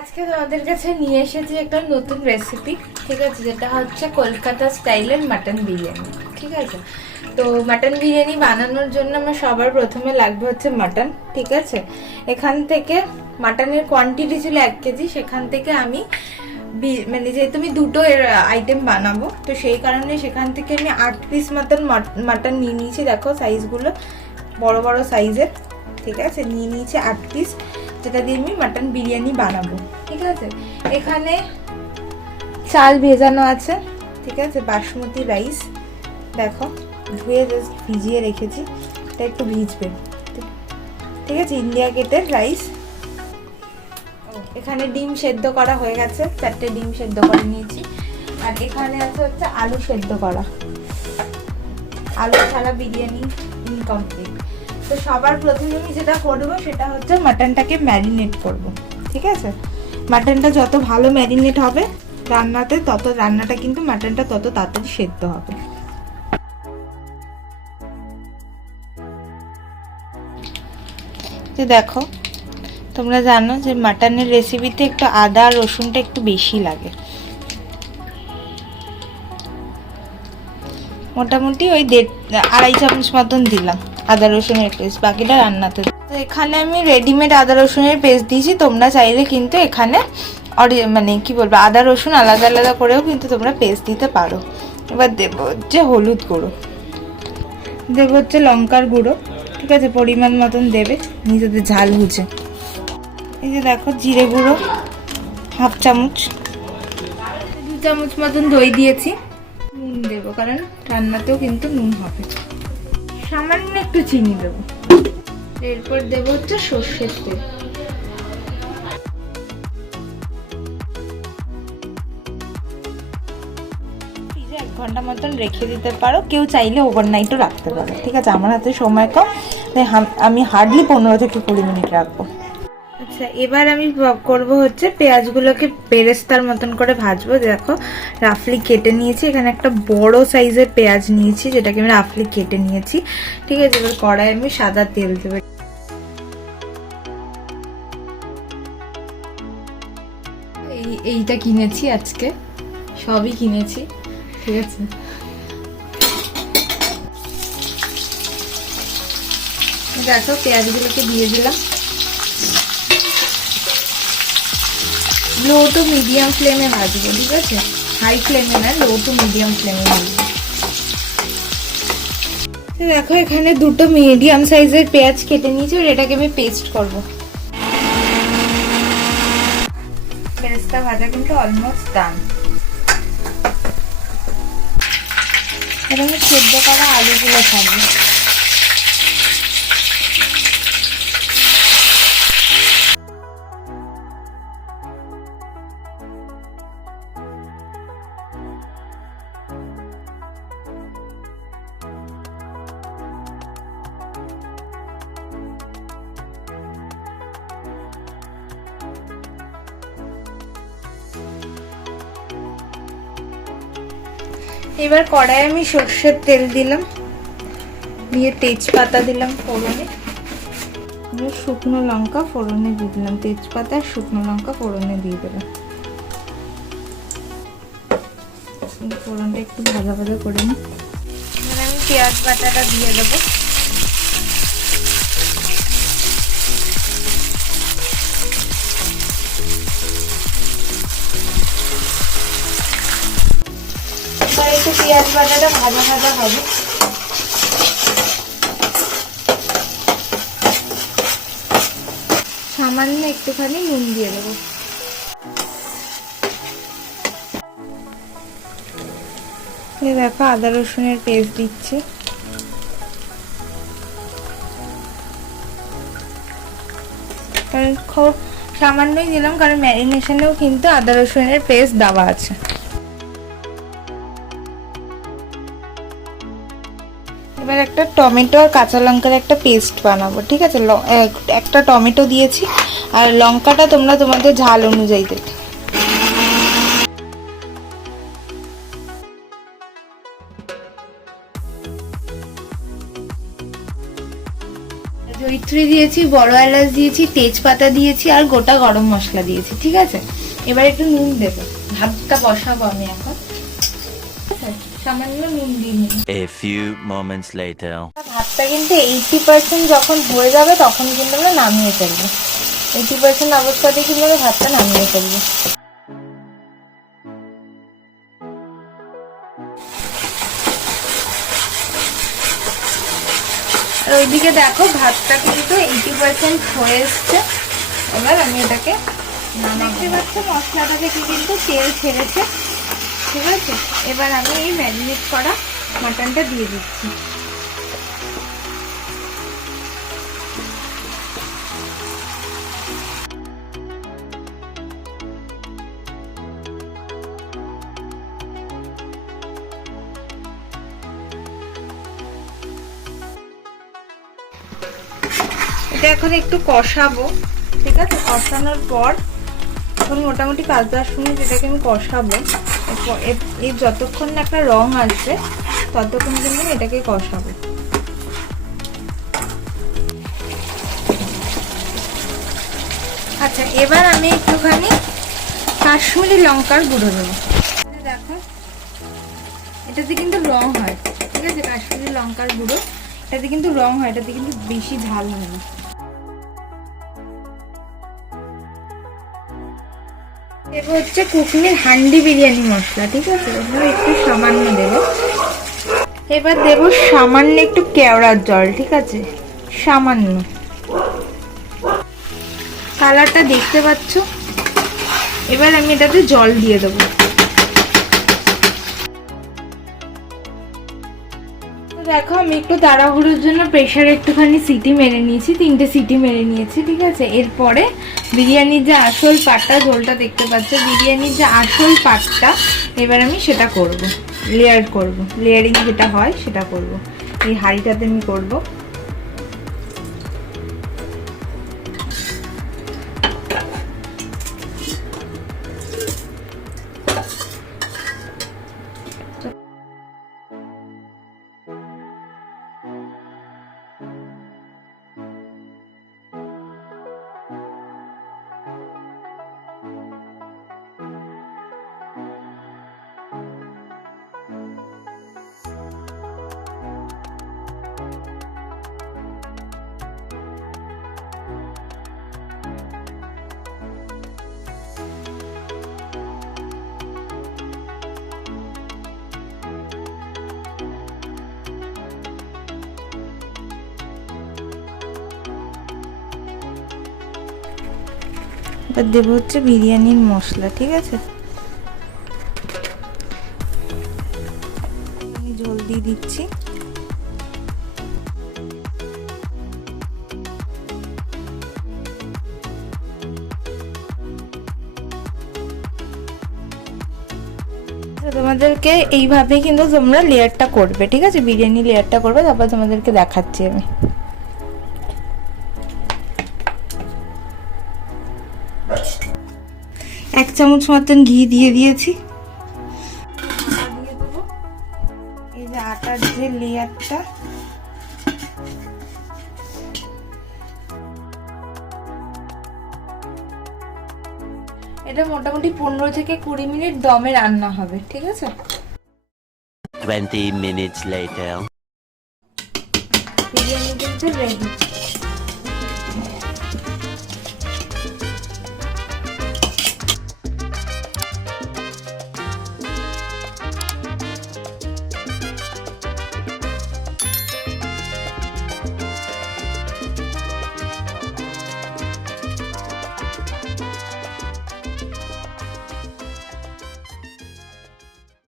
আজকে তোমাদের কাছে নিয়ে এসেছি একটা নতুন রেসিপি, ঠিক আছে, যেটা হচ্ছে কলকাতা স্টাইলের মাটন বিরিয়ানি। ঠিক আছে, তো মাটন বিরিয়ানি বানানোর জন্য আমার সবার প্রথমে লাগবে হচ্ছে মাটন। ঠিক আছে, এখান থেকে মাটনের কোয়ান্টিটি ছিল 1 কেজি, সেখান থেকে আমি মানে যেহেতু আমি দুটো আইটেম বানাবো, তো সেই কারণে সেখান থেকে আমি 8 পিস মতন মাটন নিয়ে নিয়েছি। দেখো সাইজগুলো বড় বড় সাইজের। ঠিক আছে, নিয়ে নিয়েছি 8 পিস, যেটা দিয়ে আমি মাটন বিরিয়ানি বানাবো। ঠিক আছে, এখানে চাল ভেজানো আছে। ঠিক আছে, বাসমতি রাইস দেখো ধুয়ে জাস্ট ভিজিয়ে রেখেছি, এটা একটু ভিজবে। ঠিক আছে, ইন্ডিয়া গেটের রাইস। এখানে ডিম সেদ্ধ করা হয়ে গেছে, 4টে ডিম সেদ্ধ করে নিয়েছি। আর এখানে আছে হচ্ছে আলু সেদ্ধ করা। আলু ছাড়া বিরিয়ানি ইনকমপ্লিট। তো সবার প্রথমে আমি যেটা করবো সেটা হচ্ছে মাটনটাকে ম্যারিনেট করব। ঠিক আছে, মাটনটা যত ভালো ম্যারিনেট হবে রান্নাতে, তত রান্নাটা কিন্তু মাটনটা তত তাড়াতাড়ি সেদ্ধ হবে। যে দেখো, তোমরা জানো যে মাটনের রেসিপিতে একটু আদা রসুনটা একটু বেশি লাগে, মোটামুটি ওই 2.5 চামচ মতন দিলাম আদা রসুনের পেস্ট, বাকিটা রান্নাতে। তো এখানে আমি রেডিমেড আদা রসুনের পেস্ট দিয়েছি, তোমরা চাইলে কিন্তু এখানে মানে কি বলবো আদা রসুন আলাদা আলাদা করেও কিন্তু তোমরা পেস্ট দিতে পারো। এবার দেবো হচ্ছে হলুদ গুঁড়ো, দেবো হচ্ছে লঙ্কার গুঁড়ো। ঠিক আছে, পরিমাণ মতন দেবে নিজেদের ঝাল বুঝে। এই যে দেখো জিরে গুঁড়ো 1/2 চামচ, 2 চামচ মতন দই দিয়েছি। নুন দেবো কারণ রান্নাতেও কিন্তু নুন হবে, সামান্য একটু চিনি দেবো। এরপর দেবো হচ্ছে সর্ষের তেল। 1 ঘন্টা মতন রেখে দিতে পারো, কেউ চাইলে ওভারনাইটও রাখতে পারো। ঠিক আছে, আমার হাতে সময় কম, তাই আমি হার্ডলি 15 থেকে 20 মিনিট রাখবো। আচ্ছা, এবার আমি করব হচ্ছে পেঁয়াজগুলোকে বেরেস্তার মতন করে ভাজবো। দেখো রাফলি কেটে নিয়েছি, এখানে একটা বড় সাইজের পেঁয়াজ নিয়েছি যেটাকে আমি রাফলি কেটে নিয়েছি। ঠিক আছে, এবার কড়াই আমি সাদা তেল দেবো। এইটা কিনেছি আজকে, সবই কিনেছি। ঠিক আছে, দেখো পেঁয়াজগুলোকে দিয়ে দিলাম। লো টু মিডিয়াম ফ্লেমে ভাজবো। ঠিক আছে, হাই ফ্লেমে না, লো টু মিডিয়াম ফ্লেমে ভাজবো। দেখো এখানে দুটো মিডিয়াম সাইজের পেঁয়াজ কেটে নিয়েছি, আর এটাকে আমি পেস্ট করব। পেস্টটা ভাজা কিন্তু অলমোস্ট ডান। এবার আমি সেদ্ধ করা আলুগুলো থাকবে। এবার কড়াই আমি সর্ষের তেল দিলাম, দিয়ে তেজপাতা দিলাম ফোড়নে, শুকনো লঙ্কা ফোড়নে দিয়ে দিলাম। তেজপাতা আর শুকনো লঙ্কা ফোড়নে দিয়ে দিলাম। ফোড়নটা একটু ভাজা ভাজা করে নিই। এবার আমি পেঁয়াজ বাটাটা দিয়ে দেবো। একটু পেঁয়াজ বাটাটা ভাজা ভাজা হবে। সামান্য একটুখানি নুন দিয়ে দেবো। দেখো আদা রসুনের পেস্ট দিচ্ছি। খুব সামান্যই দিলাম, কারণ ম্যারিনেশনেও কিন্তু আদা রসুনের পেস্ট দেওয়া আছে। এবার একটা টমেটো আর কাঁচা লঙ্কার একটা পেস্ট বানাবো। ঠিক আছে, একটা টমেটো দিয়েছি, আর লঙ্কাটা তোমরা তোমাদের ঝাল অনুযায়ী দেবে। ওই জয়িত্রী দিয়েছি, বড় এলাচ দিয়েছি, তেজপাতা দিয়েছি আর গোটা গরম মশলা দিয়েছি। ঠিক আছে, এবার একটু নুন দেবো। ভাতটা বসাবো আমি এখন, সামান্য নুন দিয়ে নিই। A few moments later. ভাতটা কিন্তু 80% যখন হয়ে যাবে তখন কিন্তু আমরা নামিয়ে ফেলবো। 80% অবস্থাতে কিন্তু আমরা ভাতটা নামিয়ে ফেলবো। আর ওইদিকে দেখো ভাতটা কিন্তু 80% হয়ে এসছে। এবার আমি এটাকে দেখতে পাচ্ছি মশলাটা থেকে কিন্তু তেল ছেড়েছে। ঠিক আছে, এবার আমি এই ম্যারিনেট করা মাটনটা দিয়ে দিচ্ছি। এটা এখন একটু কষাবো। ঠিক আছে, কষানোর পর এখন মোটামুটি 5-10 মিনিট এটাকে আমি কষাবো। এর যতক্ষণ না একটা রং আসবে ততক্ষণ কিন্তু এটাকে কষাবো। আচ্ছা, এবার আমি একটুখানি কাশ্মীরি লঙ্কার গুঁড়ো দেবো। দেখো এটাতে কিন্তু রং হয়। ঠিক আছে, কাশ্মীরি লঙ্কার গুঁড়ো, এটাতে কিন্তু রং হয়, এটাতে কিন্তু বেশি ঝাল হয় না। এবার হচ্ছে কুকনির হান্ডি বিরিয়ানি মশলা। ঠিক আছে, এবার একটু সামান্য দেবো। এবার দেবো সামান্য একটু কেওড়ার জল। ঠিক আছে, সামান্য। কালারটা দেখতে পাচ্ছ। এবার আমি এটাতে জল দিয়ে দেবো। দেখো আমি একটু তাড়াহুড়োর জন্য প্রেসারে একটুখানি সিটি মেরে নিয়েছি, 3টে সিটি মেরে নিয়েছি। ঠিক আছে, এরপরে বিরিয়ানির যে আসল পাটটা, ঝোলটা দেখতে পাচ্ছ, বিরিয়ানির যে আসল পাটটা এবার আমি সেটা করব, লেয়ার করব, লেয়ারিং যেটা হয় সেটা করব। এই হাঁড়িটাতে আমি করব। এবার দেবো হচ্ছে বিরিয়ানির মশলা। ঠিক আছে, আমি ঝোল দিয়ে দিচ্ছি। তোমাদেরকে এইভাবে কিন্তু তোমরা লেয়ারটা করবে। ঠিক আছে, বিরিয়ানি লেয়ারটা করবে, তারপর তোমাদেরকে দেখাচ্ছি আমি। 1 চামচ মতন ঘি দিয়ে দিয়েছি। এই যে আটার যে লেয়ারটা, এটা মোটামুটি 15 থেকে 20 মিনিট দমে রান্না হবে। ঠিক আছে, 20 minutes later. বিরিয়ানি কিন্তু রেডি।